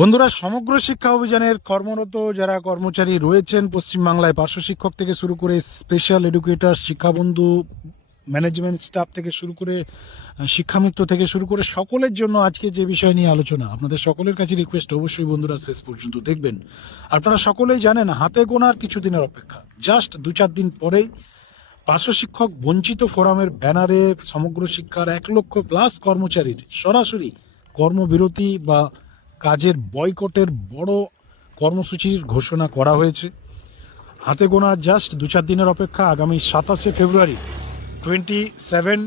বন্ধুরা, সমগ্র শিক্ষা অভিযানের কর্মরত যারা কর্মচারী রয়েছেন পশ্চিমবাংলায়, পার্শ্ব শিক্ষক থেকে শুরু করে স্পেশাল এডুকেটর শিক্ষাবন্ধু ম্যানেজমেন্ট স্টাফ থেকে শুরু করে শিক্ষামিত্র থেকে শুরু করে সকলের জন্য আজকে যে বিষয় নিয়ে আলোচনা, আপনাদের সকলের কাছে রিকোয়েস্ট অবশ্যই বন্ধুরা শেষ পর্যন্ত দেখবেন। আপনারা সকলেই জানেন, হাতে গোনার কিছু দিনের অপেক্ষা। জাস্ট দু চার দিন পরেই পার্শ্ব শিক্ষক বঞ্চিত ফোরামের ব্যানারে সমগ্র শিক্ষার এক লক্ষ প্লাস কর্মচারীর সরাসরি কর্মবিরতি বা কাজের বয়কটের বড় কর্মসূচির ঘোষণা করা হয়েছে। হাতে গোনা জাস্ট দু চার দিনের অপেক্ষা আগামী সাতাশে ফেব্রুয়ারি টোয়েন্টি সেভেন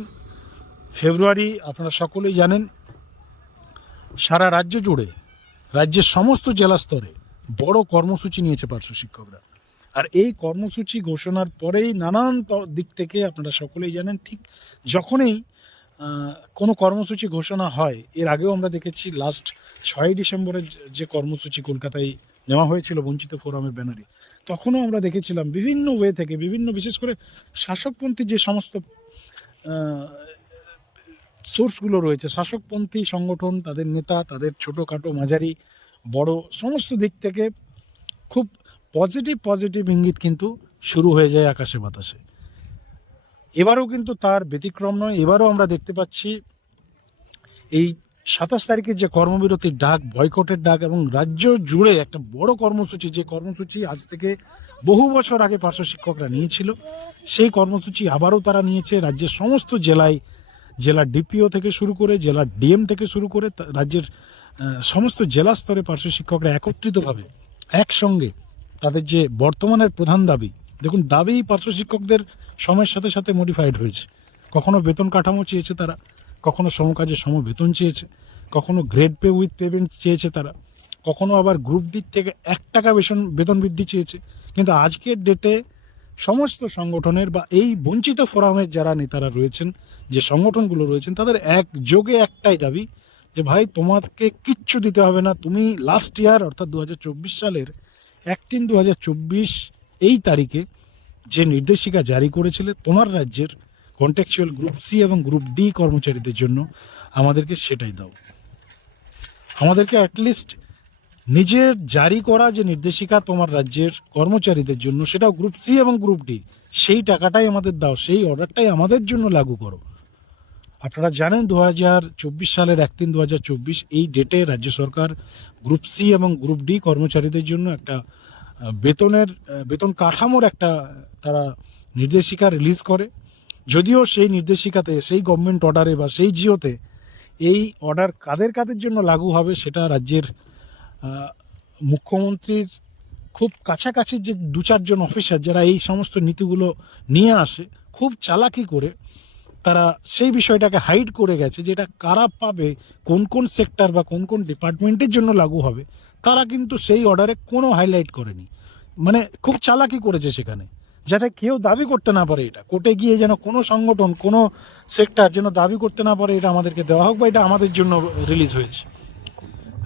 ফেব্রুয়ারি আপনারা সকলেই জানেন, সারা রাজ্য জুড়ে, রাজ্যের সমস্ত জেলা স্তরে বড় কর্মসূচি নিয়েছে পার্শ্ব শিক্ষকরা। আর এই কর্মসূচি ঘোষণার পরেই নানান দিক থেকে আপনারা সকলেই জানেন, ঠিক যখনই কোনো কর্মসূচি ঘোষণা হয়, এর আগেও আমরা দেখেছি লাস্ট ছয়ই ডিসেম্বরের যে- কর্মসূচি কলকাতায় নেওয়া হয়েছিল বঞ্চিত ফোরামের ব্যানারে, তখনও আমরা দেখেছিলাম বিভিন্ন ওয়ে থেকে, বিভিন্ন বিশেষ করে শাসকপন্থী যে সমস্ত সোর্সগুলো রয়েছে, শাসকপন্থী সংগঠন, তাদের নেতা, তাদের ছোটোখাটো মাঝারি, বড় সমস্ত দিক থেকে খুব পজিটিভ পজিটিভ ইঙ্গিত কিন্তু শুরু হয়ে যায় আকাশে বাতাসে। এবারও কিন্তু তার ব্যতিক্রম নয়। এবারও আমরা দেখতে পাচ্ছি এই সাতাশ তারিখের যে কর্মবিরতির ডাক, বয়কটের ডাক এবং রাজ্য জুড়ে একটা বড় কর্মসূচি, যে কর্মসূচি আজ থেকে বহু বছর আগে পার্শ্ব শিক্ষকরা নিয়েছিল, সেই কর্মসূচি আবারও তারা নিয়েছে। রাজ্যের সমস্ত জেলায়, জেলার ডিপিও থেকে শুরু করে, জেলার ডিএম থেকে শুরু করে রাজ্যের সমস্ত জেলা স্তরে পার্শ্ব শিক্ষকরা একত্রিতভাবে একসঙ্গে তাদের যে বর্তমানের প্রধান দাবি দেখুন, দাবি পার্শ্ব শিক্ষকদের সময়ের সাথে সাথে মডিফাইড হয়েছে। কখনো বেতন কাঠামো চেয়েছে তারা, কখনো সমকাজে সম বেতন চেয়েছে, কখনো গ্রেড পে উইথ পেমেন্ট চেয়েছে তারা, কখনো আবার গ্রুপ ডি থেকে এক টাকা বেতন বেতন বৃদ্ধি চেয়েছে। কিন্তু আজকের ডেটে সমস্ত সংগঠনের বা এই বঞ্চিত ফোরামের যারা নেতারা রয়েছেন, যে সংগঠনগুলো রয়েছেন, তাদের এক যোগে একটাই দাবি যে, ভাই, তোমাকে কিচ্ছু দিতে হবে না। তুমি লাস্ট ইয়ার অর্থাৎ দু হাজার চব্বিশ সালের এক তিন দু এই তারিখে যে নির্দেশিকা জারি করেছিলে, তোমার রাজ্যের কন্ট্যাকচুয়াল গ্রুপ সি এবং গ্রুপ ডি কর্মচারীদের জন্য আমাদেরকে সেটাই দাও। আমাদেরকে অ্যাটলিস্ট নিজের জারি করা যে নির্দেশিকা তোমার রাজ্যের কর্মচারীদের জন্য, সেটাও গ্রুপ সি এবং গ্রুপ ডি সেই টাকাটাই আমাদের দাও, সেই অর্ডারটাই আমাদের জন্য লাগু করো। আপনারা জানেন দু হাজার চব্বিশ সালের এক তিন দু এই ডেটে রাজ্য সরকার গ্রুপ সি এবং গ্রুপ ডি কর্মচারীদের জন্য একটা বেতনের বেতন কাঠামোর একটা তারা নির্দেশিকা রিলিজ করে। যদিও সেই নির্দেশিকাতে, সেই গভর্নমেন্ট অর্ডারে বা সেই জিওতে এই অর্ডার কাদের কাদের জন্য লাগু হবে সেটা রাজ্যের মুখ্যমন্ত্রীর খুব কাছাকাছি যে দু চারজন অফিসার যারা এই সমস্ত নীতিগুলো নিয়ে আসে, খুব চালাকি করে তারা সেই বিষয়টাকে হাইড করে গেছে যেটা কারা পাবে, কোন কোন সেক্টর বা কোন কোন ডিপার্টমেন্টের জন্য লাগু হবে, তারা কিন্তু সেই অর্ডারে কোনো হাইলাইট করেনি। মানে খুব চালাকি করেছে সেখানে। যাতে কেউ দাবি করতে না পারে এটা। কোর্টে গিয়ে যেন কোনো সংগঠন, কোনো সেক্টর যেন দাবি করতে না পারে, এটা আমাদেরকে দেওয়া হোক বা এটা আমাদের জন্য রিলিজ হয়েছে।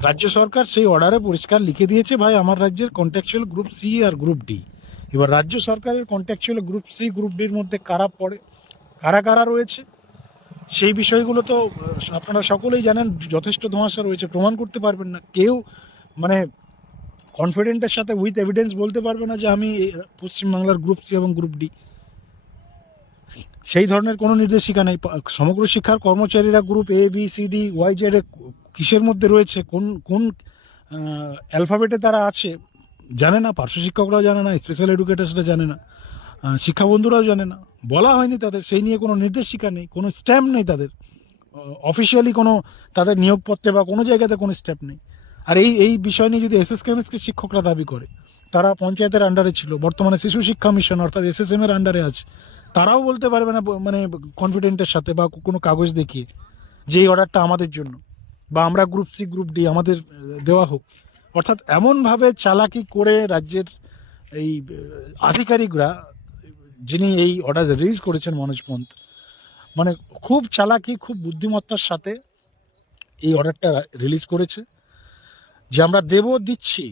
রাজ্য সরকার সেই অর্ডারে পরিষ্কার লিখে দিয়েছে, ভাই, আমার রাজ্যের কন্ট্যাকচুয়াল গ্রুপ সি আর গ্রুপ ডি এবার রাজ্য সরকারের কন্ট্যাকচুয়াল গ্রুপ সি গ্রুপ ডির মধ্যে কারা পড়ে? কারা কারা রয়েছে? সেই বিষয়গুলো তো আপনারা সকলেই জানেন, যথেষ্ট ধোঁয়াশা রয়েছে। প্রমাণ করতে পারবেন না। কেউ মানে কনফিডেন্টের সাথে উইথ এভিডেন্স বলতে পারবে না যে আমি পশ্চিমবাংলার গ্রুপ সি এবং গ্রুপ ডি সেই ধরনের কোনো নির্দেশিকা নেই। সমগ্র শিক্ষার কর্মচারীরা group A B C D Y Z কিসের মধ্যে রয়েছে? কোন কোন অ্যালফাবেটে তারা আছে? জানে না। পার্শ্ব শিক্ষকরাও জানে না। স্পেশাল এডুকেটার্সরা জানে না। শিক্ষা বন্ধুরাও জানে না। বলা হয়নি তাদের। সেই নিয়ে কোনো নির্দেশিকা নেই, কোনো স্ট্যাম্প নেই তাদের। অফিসিয়ালি কোনো তাদের নিয়োগপত্রে বা কোনো জায়গাতে কোনো স্ট্যাম্প নেই। আর এই এই বিষয় নিয়ে যদি এসএস কেমিস্ট্রি শিক্ষকরা দাবি করে, তারা পঞ্চায়েতের আন্ডারে ছিল, বর্তমানে শিশু শিক্ষা মিশন অর্থাৎ এসএসএম এর আন্ডারে আছে, তারাও বলতে পারবে না মানে কনফিডেন্টের সাথে বা কোনো কাগজ দেখিয়ে যে এই অর্ডারটা আমাদের জন্য বা আমরা গ্রুপ সি গ্রুপ ডি আমাদের দেওয়া হোক। অর্থাৎ এমনভাবে চালাকি করে রাজ্যের এই আধিকারিকরা যিনি এই অর্ডার রিলিজ করেছেন মনোজ পন্থ মানে খুব চালাকি, খুব বুদ্ধিমত্তার সাথে এই অর্ডারটা রিলিজ করেছে, যে আমরা দেব, দিচ্ছি,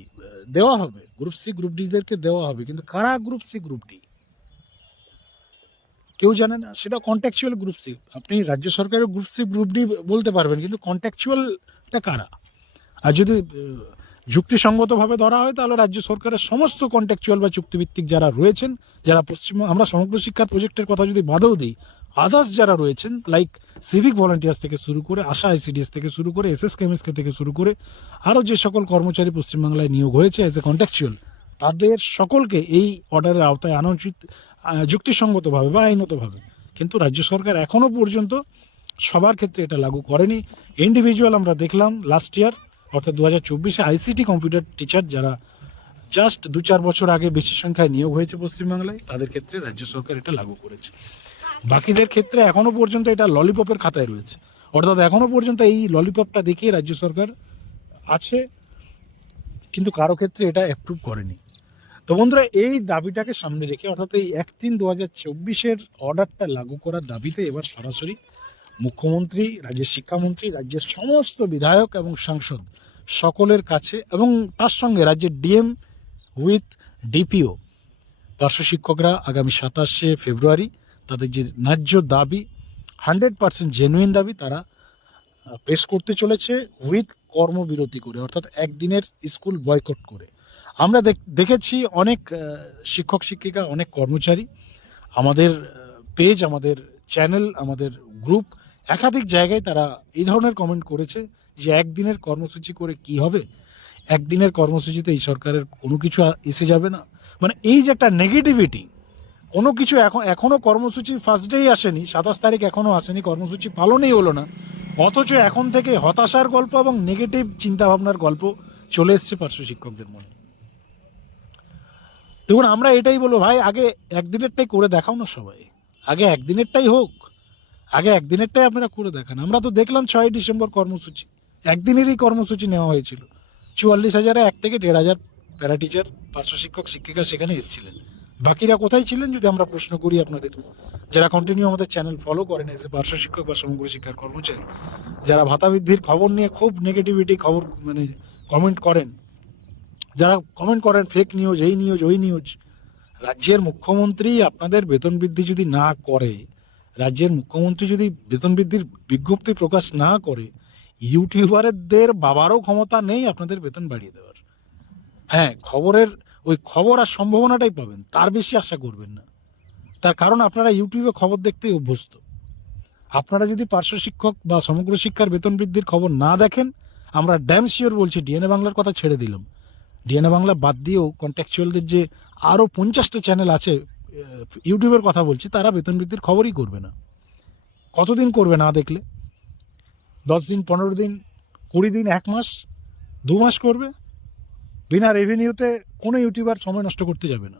দেওয়া হবে গ্রুপ সি গ্রুপ ডিদেরকে দেওয়া হবে, কিন্তু কারা গ্রুপ সি গ্রুপ ডি কেউ জানে না, সেটা কন্ট্যাকচুয়াল গ্রুপ সি আপনি রাজ্য সরকারের গ্রুপ সি গ্রুপ ডি বলতে পারবেন, কিন্তু কন্ট্যাকচুয়ালটা কারা? আর যদি যুক্তিসঙ্গতভাবে ধরা হয়, তাহলে রাজ্য সরকারের সমস্ত কন্ট্রাকচুয়াল বা চুক্তিভিত্তিক যারা রয়েছেন, যারা পশ্চিম, আমরা সমগ্র শিক্ষার প্রজেক্টের কথা যদি বাদেও দিই আদার্স যারা রয়েছেন লাইক সিভিক ভলান্টিয়ার্স থেকে শুরু করে, আশা আইসিডিএস থেকে শুরু করে এস এস কেমিএসকে থেকে শুরু করে, আরও যে সকল কর্মচারী পশ্চিমবাংলায় নিয়োগ হয়েছে অ্যাজ এ কন্ট্রাকচুয়াল তাদের সকলকে এই অর্ডারের আওতায় আনা উচিত যুক্তিসঙ্গতভাবে বা আইনতভাবে কিন্তু রাজ্য সরকার এখনও পর্যন্ত সবার ক্ষেত্রে এটা লাগু করেনি। ইন্ডিভিজুয়াল আমরা দেখলাম লাস্ট ইয়ার অর্থাৎ দু হাজার চব্বিশে আইসিটি কম্পিউটার টিচার যারা জাস্ট দু চার বছর আগে বেশি সংখ্যায় নিয়োগ হয়েছে পশ্চিমবাংলায়, তাদের ক্ষেত্রে রাজ্য সরকার এটা লাগু করেছে। বাকিদের ক্ষেত্রে এখনও পর্যন্ত এটা ললিপপের খাতায় রয়েছে। অর্থাৎ এখনও পর্যন্ত এই ললিপপটা দেখিয়ে রাজ্য সরকার আছে, কিন্তু কারও ক্ষেত্রে এটা অ্যাপ্রুভ করেনি। তো বন্ধুরা, এই দাবিটাকে সামনে রেখে, অর্থাৎ এই এক তিন দু হাজার চব্বিশের অর্ডারটা লাগু করার দাবিতে এবার সরাসরি মুখ্যমন্ত্রী, রাজ্যের শিক্ষামন্ত্রী, রাজ্যের সমস্ত বিধায়ক এবং সাংসদ সকলের কাছে এবং তার সঙ্গে রাজ্যের ডিএম উইথ ডিপিও। পার্শ্ব শিক্ষকরা আগামী সাতাশে ফেব্রুয়ারি তাদের যে ন্যায্য দাবি, হান্ড্রেড পার্সেন্ট জেনুইন দাবি তারা পেশ করতে চলেছে উইথ কর্মবিরতি করে, অর্থাৎ একদিনের স্কুল বয়কট করে। আমরা দেখ- দেখেছি অনেক শিক্ষক শিক্ষিকা, অনেক কর্মচারী, আমাদের পেজ, আমাদের চ্যানেল, আমাদের গ্রুপ একাধিক জায়গায় তারা এই ধরনের কমেন্ট করেছে যে একদিনের কর্মসূচি করে কি হবে? একদিনের কর্মসূচিতে এই সরকারের কোনো কিছু এসে যাবে না। মানে এই যে একটা নেগেটিভিটি কোনো কিছু এখন এখনও কর্মসূচি ফার্স্ট ডেই আসেনি, সাতাশ তারিখ এখনও আসেনি, কর্মসূচি পালনই হলো না। অথচ এখন থেকে হতাশার গল্প এবং নেগেটিভ চিন্তাভাবনার গল্প চলে এসছে পার্শ্ব শিক্ষকদের মনে। দেখুন, আমরা এটাই বলব, ভাই, আগে একদিনেরটাই করে দেখাও না সবাই। আগে একদিনেরটাই হোক আগে একদিনেরটাই আপনারা করে দেখান। আমরা তো দেখলাম ছয় ডিসেম্বর কর্মসূচি। একদিনেরই কর্মসূচি নেওয়া হয়েছিল। চুয়াল্লিশ হাজারে এক থেকে দেড় হাজার প্যারা টিচার পার্শ্ব শিক্ষক, শিক্ষিকা সেখানে এসেছিলেন। বাকিরা কোথায় ছিলেন যদি আমরা প্রশ্ন করি আপনাদের? যারা কন্টিনিউ আমাদের চ্যানেল ফলো করেন এসে পার্শ্ব শিক্ষক বা সমগ্র শিক্ষার কর্মচারী, যারা ভাতা বৃদ্ধির খবর নিয়ে খুব নেগেটিভিটি খবর মানে কমেন্ট করেন, যারা কমেন্ট করেন ফেক নিউজ এই নিউজ ওই নিউজ রাজ্যের মুখ্যমন্ত্রী আপনাদের বেতন বৃদ্ধি যদি না করে রাজ্যের মুখ্যমন্ত্রী যদি বেতন বৃদ্ধির বিজ্ঞপ্তি প্রকাশ না করে, ইউটিউবারদের বাবারও ক্ষমতা নেই আপনাদের বেতন বাড়িয়ে দেওয়ার। হ্যাঁ খবরের, ওই খবর আর সম্ভাবনাটাই পাবেন, তার বেশি আশা করবেন না। তার কারণ আপনারা ইউটিউবে খবর দেখতেই অভ্যস্ত। আপনারা যদি পার্শ্ব শিক্ষক বা সমগ্র শিক্ষার বেতন বৃদ্ধির খবর না দেখেন, আমরা ড্যাম শিওর বলছি, ডিএনএ বাংলার কথা ছেড়ে দিলাম। ডিএনএ বাংলা বাদ দিয়েও কন্ট্যাকচুয়ালদের যে আরও পঞ্চাশটা চ্যানেল আছে ইউটিউবের কথা বলছি, তারা বেতন বৃদ্ধির খবরই করবে না। কতদিন করবে না দেখলে? দশ দিন, পনেরো দিন, কুড়ি দিন, এক মাস, দু মাস করবে? বিনা রেভিনিউতে কোনো ইউটিউবার সময় নষ্ট করতে যাবে না।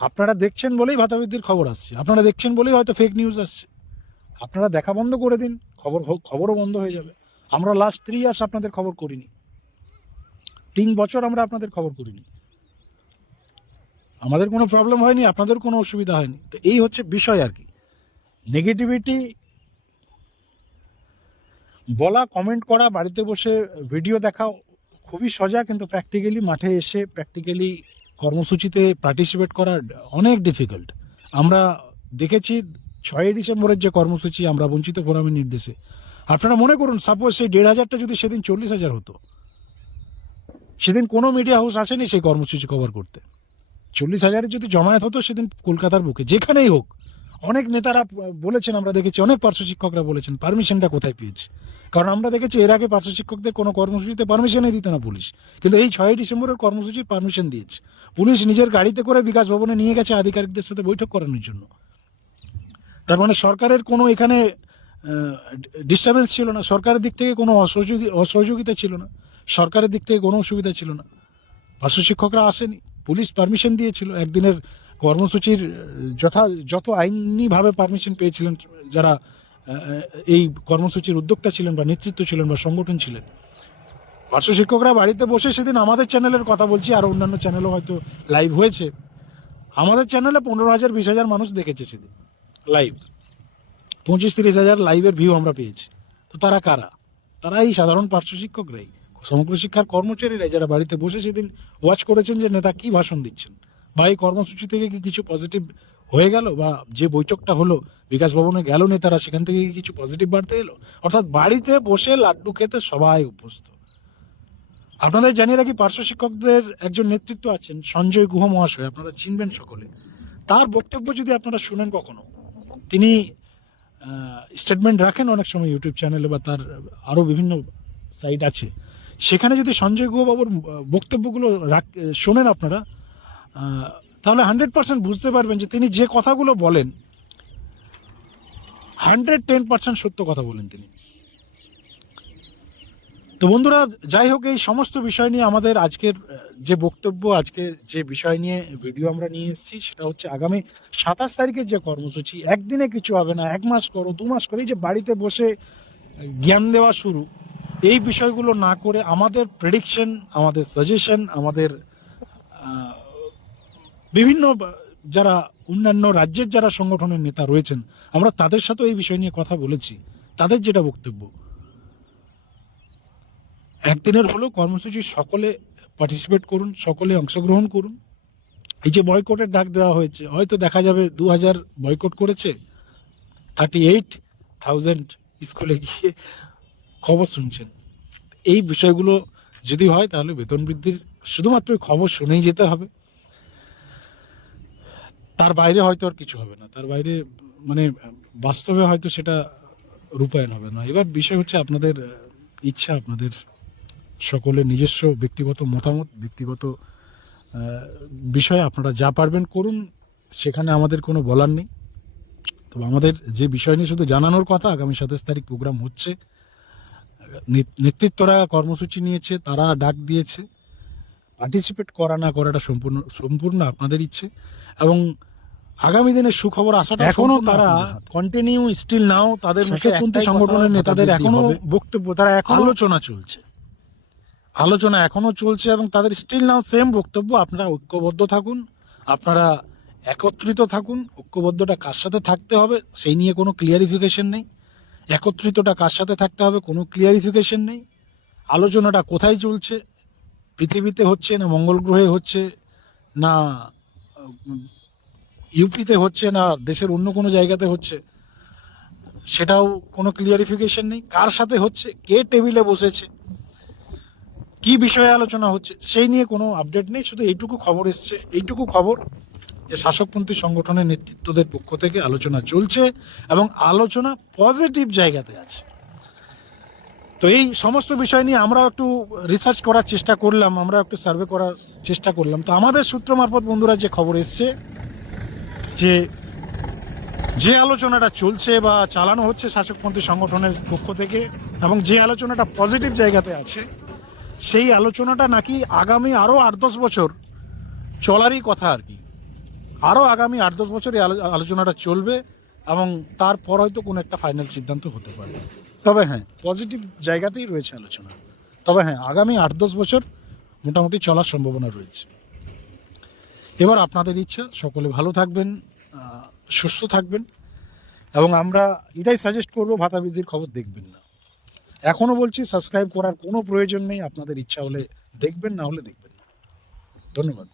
আপনারা দেখছেন বলেই ভাতা বৃদ্ধির খবর আসছে। আপনারা দেখছেন বলেই হয়তো ফেক নিউজ আসছে। আপনারা দেখা বন্ধ করে দিন, খবর খবরও বন্ধ হয়ে যাবে। আমরা লাস্ট থ্রি ইয়ার্স আপনাদের খবর করিনি। তিন বছর আমরা আপনাদের খবর করিনি। আমাদের কোনো প্রবলেম হয়নি, আপনাদের কোনো অসুবিধা হয়নি। তো এই হচ্ছে বিষয় আর কি। নেগেটিভিটি বলা কমেন্ট করা, বাড়িতে বসে ভিডিও দেখা খুবই সোজা, কিন্তু প্র্যাকটিক্যালি মাঠে এসে প্র্যাকটিক্যালি কর্মসূচিতে পার্টিসিপেট করা অনেক ডিফিকাল্ট আমরা দেখেছি ছয়ই ডিসেম্বরের যে কর্মসূচি, আমরা বঞ্চিত ফোরামের নির্দেশে। আপনারা মনে করুন সাপোজ সেই দেড় হাজারটা যদি সেদিন চল্লিশ হাজার হতো, সেদিন কোনো মিডিয়া হাউস আসেনি সেই কর্মসূচি কভার করতে। চল্লিশ হাজারের যদি জমায়েত হতো সেদিন কলকাতার বুকে, যেখানেই হোক। অনেক নেতারা বলেছেন, আমরা দেখেছি, অনেক পার্শ্ব শিক্ষকরা বলেছেন পারমিশনটা কোথায় পেয়েছে? কারণ আমরা দেখেছি, এর আগে পার্শ্ব শিক্ষকদের কোনো কর্মসূচিতে পারমিশনই দিত না পুলিশ। কিন্তু এই ছয়ই ডিসেম্বরের কর্মসূচির পারমিশন দিয়েছে। পুলিশ নিজের গাড়িতে করে বিকাশ ভবনে নিয়ে গেছে আধিকারিকদের সাথে বৈঠক করানোর জন্য। তার মানে সরকারের কোনো এখানে ডিস্টারবেন্স ছিল না। সরকারের দিক থেকে কোনো অসহযোগী, অসহযোগিতা ছিল না। সরকারের দিক থেকে কোনো অসুবিধা ছিল না। পার্শ্ব শিক্ষকরা আসেনি। পুলিশ পারমিশন দিয়েছিল, একদিনের কর্মসূচির যথা, যত আইনিভাবে পারমিশন পেয়েছিলেন, যারা এই কর্মসূচির উদ্যোক্তা ছিলেন বা নেতৃত্ব ছিলেন বা সংগঠন ছিলেন। পার্শ্ব শিক্ষকরা বাড়িতে বসে সেদিন আমাদের চ্যানেলের কথা বলছি, আর অন্যান্য চ্যানেলও হয়তো লাইভ হয়েছে। আমাদের চ্যানেলে পনেরো হাজার, বিশ হাজার মানুষ দেখেছে সেদিন লাইভ পঁচিশ তিরিশ হাজার লাইভের ভিউ আমরা পেয়েছি। তো তারা কারা? তারা এই সাধারণ পার্শ্ব শিক্ষকরাই। সমগ্র শিক্ষার কর্মচারীরাই যারা বাড়িতে বসে সেদিন ওয়াচ করেছেন যে নেতা কি ভাষণ দিচ্ছেন? বা এই কর্মসূচি থেকে কি কিছু পজিটিভ হয়ে গেল? বা যে বৈঠকটা হলো, বিকাশ ভবনে গেল নেতারা, সেখান থেকে কিছু পজিটিভ বার্তা এলো? অর্থাৎ বাড়িতে বসে লাড্ডু খেতে সবাই অভ্যস্ত। আপনাদের জানিয়ে রাখি, পার্শ্ব শিক্ষকদের একজন নেতৃত্ব আছেন সঞ্জয় গুহ মহাশয়, আপনারা চিনবেন সকলে। তার বক্তব্য যদি আপনারা শুনেন কখনো, তিনি স্টেটমেন্ট রাখেন অনেক সময় ইউটিউব চ্যানেলে বা তার আরও বিভিন্ন সাইট আছে। সেখানে যদি সঞ্জয় গুহবাবুর বক্তব্যগুলো রাখ শোনেন আপনারা তাহলে হান্ড্রেড পার্সেন্ট বুঝতে পারবেন যে তিনি যে কথাগুলো বলেন, হান্ড্রেড টেন পার্সেন্ট সত্য কথা বলেন তিনি। তো বন্ধুরা, যাই হোক, এই সমস্ত বিষয় নিয়ে আমাদের আজকের যে বক্তব্য, আজকে যে বিষয় নিয়ে ভিডিও আমরা নিয়ে এসেছি, সেটা হচ্ছে আগামী সাতাশ তারিখের যে কর্মসূচি, একদিনে কিছু হবে না, এক মাস করো, দু মাস করো, এই যে বাড়িতে বসে জ্ঞান দেওয়া শুরু এই বিষয়গুলো না করে আমাদের প্রেডিকশন আমাদের সাজেশন আমাদের বিভিন্ন যারা অন্যান্য রাজ্যের যারা সংগঠনের নেতা রয়েছেন, আমরা তাদের সাথেও এই বিষয় নিয়ে কথা বলেছি। তাদের যেটা বক্তব্য, একদিনের হলেও কর্মসূচি সকলে পার্টিসিপেট করুন, সকলে অংশগ্রহণ করুন। এই যে বয়কটের ডাক দেওয়া হয়েছে, হয়তো দেখা যাবে দু হাজার বয়কট করেছে থার্টি এইট থাউজেন্ড স্কুলে গিয়ে খবর শুনছেন। এই বিষয়গুলো যদি হয় তাহলে বেতন বৃদ্ধির শুধুমাত্র খবর শুনেই যেতে হবে। তার বাইরে হয়তো আর কিছু হবে না। তার বাইরে মানে বাস্তবে হয়তো সেটা রূপায়ণ হবে না। এবার বিষয় হচ্ছে আপনাদের ইচ্ছা, আপনাদের সকলের নিজস্ব ব্যক্তিগত মতামত, ব্যক্তিগত বিষয়ে আপনারা যা পারবেন করুন। সেখানে আমাদের কোনো বলার নেই। তবে আমাদের যে বিষয় নিয়ে শুধু জানানোর কথা, আগামী সাতাশ তারিখ প্রোগ্রাম হচ্ছে। নেতৃত্বরা কর্মসূচি নিয়েছে তারা ডাক দিয়েছে। পার্টিসিপেট করা না করাটা সম্পূর্ণ সম্পূর্ণ আপনাদের ইচ্ছে। এবং আগামী দিনে সুখবর আসাটা এখনও তারা কন্টিনিউ স্টিল নাও তাদের শেষে সংগঠনের নেতাদের এখনও। বক্তব্য তারা এখন আলোচনা চলছে। আলোচনা এখনও চলছে এবং তাদের স্টিল নাও সেম বক্তব্য আপনারা ঐক্যবদ্ধ থাকুন আপনারা একত্রিত থাকুন ঐক্যবদ্ধটা কার সাথে থাকতে হবে সেই নিয়ে কোনো ক্লিয়ারিফিকেশন নেই। একত্রিতটা কার সাথে থাকতে হবে? কোনো ক্লিয়ারিফিকেশন নেই। আলোচনাটা কোথায় চলছে? পৃথিবীতে হচ্ছে না মঙ্গল গ্রহে হচ্ছে না ইউপিতে হচ্ছে না, দেশের অন্য কোনো জায়গাতে হচ্ছে? সেটাও কোনো ক্লিয়ারিফিকেশন নেই। কার সাথে হচ্ছে? কে টেবিলে বসেছে? কি বিষয়ে আলোচনা হচ্ছে? সেই নিয়ে কোনো আপডেট নেই। শুধু এইটুকু খবর এসছে। এইটুকু খবর যে শাসকপন্থী সংগঠনের নেতৃত্বদের পক্ষ থেকে আলোচনা চলছে এবং আলোচনা পজিটিভ জায়গাতে আছে। তো এই সমস্ত বিষয় নিয়ে আমরা একটু রিসার্চ করার চেষ্টা করলাম আমরা একটু সার্ভে করার চেষ্টা করলাম। তো আমাদের সূত্র মারফত বন্ধুরা যে খবর এসছে, যে যে আলোচনাটা চলছে বা চালানো হচ্ছে শাসকপন্থী সংগঠনের পক্ষ থেকে এবং যে আলোচনাটা পজিটিভ জায়গাতে আছে, সেই আলোচনাটা নাকি আগামী আরও আট দশ বছর চলারই কথা আর কি। আরও আগামী আট দশ বছর আলোচনাটা চলবে এবং তারপর হয়তো কোনো একটা ফাইনাল সিদ্ধান্ত হতে পারে। তবে হ্যাঁ পজিটিভ জায়গাতেই রয়েছে আলোচনা। তবে হ্যাঁ আগামী আট দশ বছর মোটামুটি চলার সম্ভাবনা রয়েছে। এবার আপনাদের ইচ্ছা, সকলে ভালো থাকবেন সুস্থ থাকবেন এবং আমরা এটাই সাজেস্ট করব ভাতা বৃদ্ধির খবর দেখবেন না। এখনও বলছি সাবস্ক্রাইব করার কোনো প্রয়োজন নেই। আপনাদের ইচ্ছা হলে দেখবেন, না হলে দেখবেন না। ধন্যবাদ।